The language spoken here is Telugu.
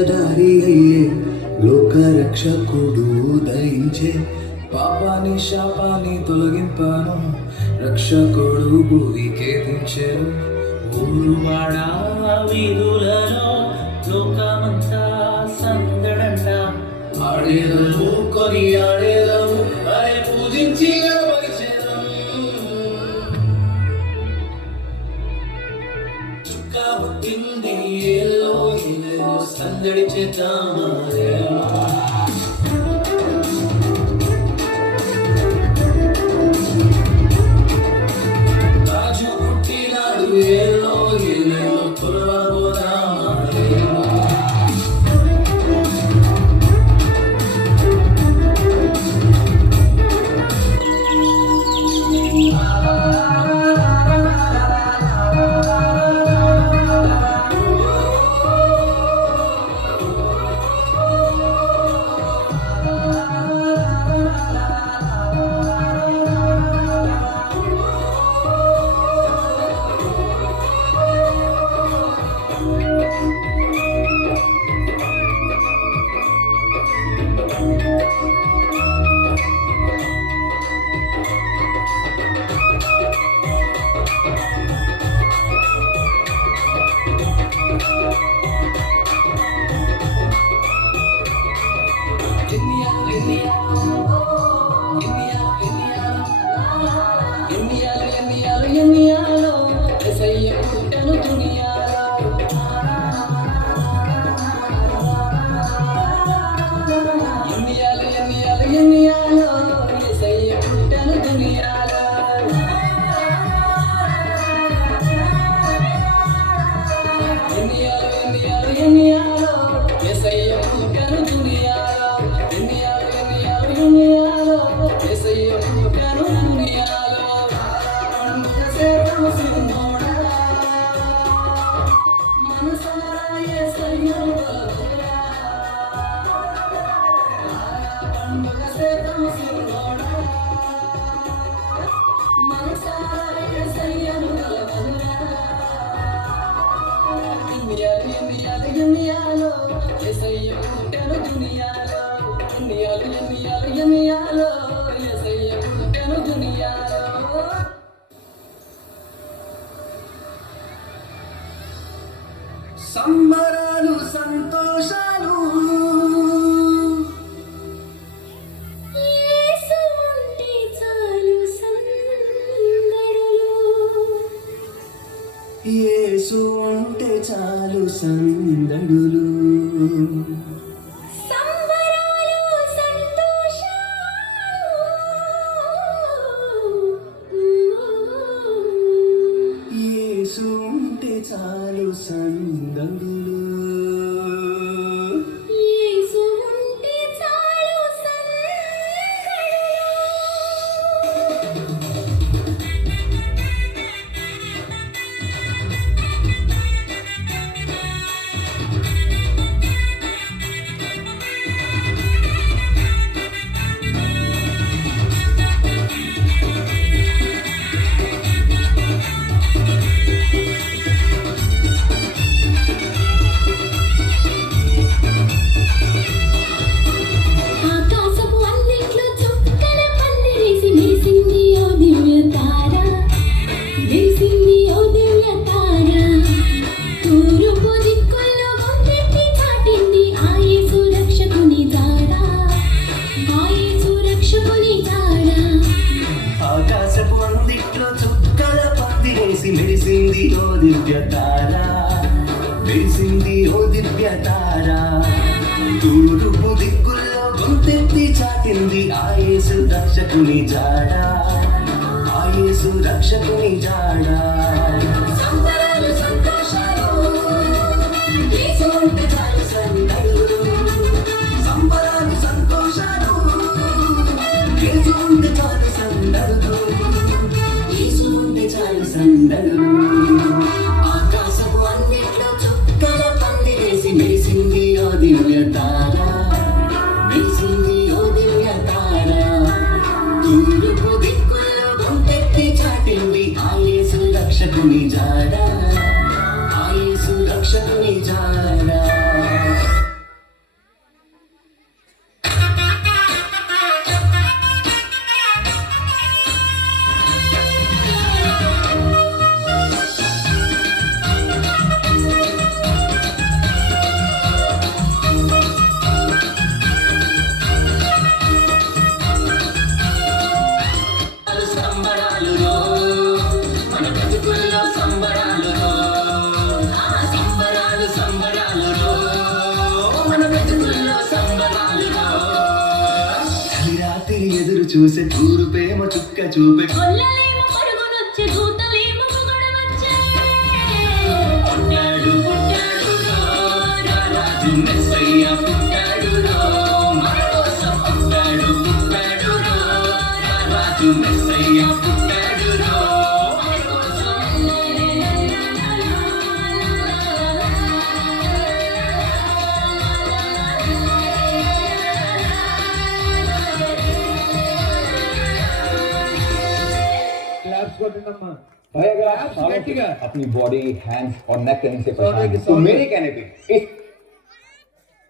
వేషధారి అయ్యే లోక రక్షకుడు దయించే పాపాని శాపాన్ని తొలగింపాను రక్షకుడు భూమికే దించెను ఊరువాడ వీధులలో లోకమంతా సందడంట ఆడేదము కొని ఆడేదము అరే పూజించి గణపరిచేదం చుక్క పుట్టింది ఏలో ఏలో సందడి చేద్దామా సంబరాలు సంతోషాలు యేసు ఉంటే చాలు సందడులు యేసు ఉంటే చాలు సందడులు మెరిసింది ఓ దివ్య తారా మెరిసింది ఓ దివ్య తారా తూర్పు దిక్కుల్లో గొంతెత్తి చాటింది ఆ యేసు రక్షకుని జాడా ఆ యేసు రక్షకుని జాడా సంబరాలు సంతోషాలు యేసు ఉంటే చాలు సందడులు సంబరాలు సంతోషాలు యేసు ఉంటే చాలు సందడులు ఆకాశపు అన్నిట్లో చుక్కల పందిరేసి మెరిసింది ఓ దివ్య తారా మెరిసింది ఓ దివ్య తారా తూర్పు దిక్కుల్లో గొంతెత్తి చాటింది ఆ యేసు రక్షకుని జాడా ఆ యేసు రక్షకుని జాడా చూసే తూరుపేమో చుక్క చూపే గొల్లలేమో పరుగునొచ్చే దూతలేమో పొగడవచ్చే. పుట్టాడు పుట్టాడు రాజు మెస్సయ్య పుట్టాడు మన కోసం పుట్టాడు పుట్టాడు రాజు మెస్సయ్య పుట్టాడు మన కోసం. गट्टिगा अपनी बॉडी हैंड्स और नेक कहीं से परेशान तो मेरे कहने पे इस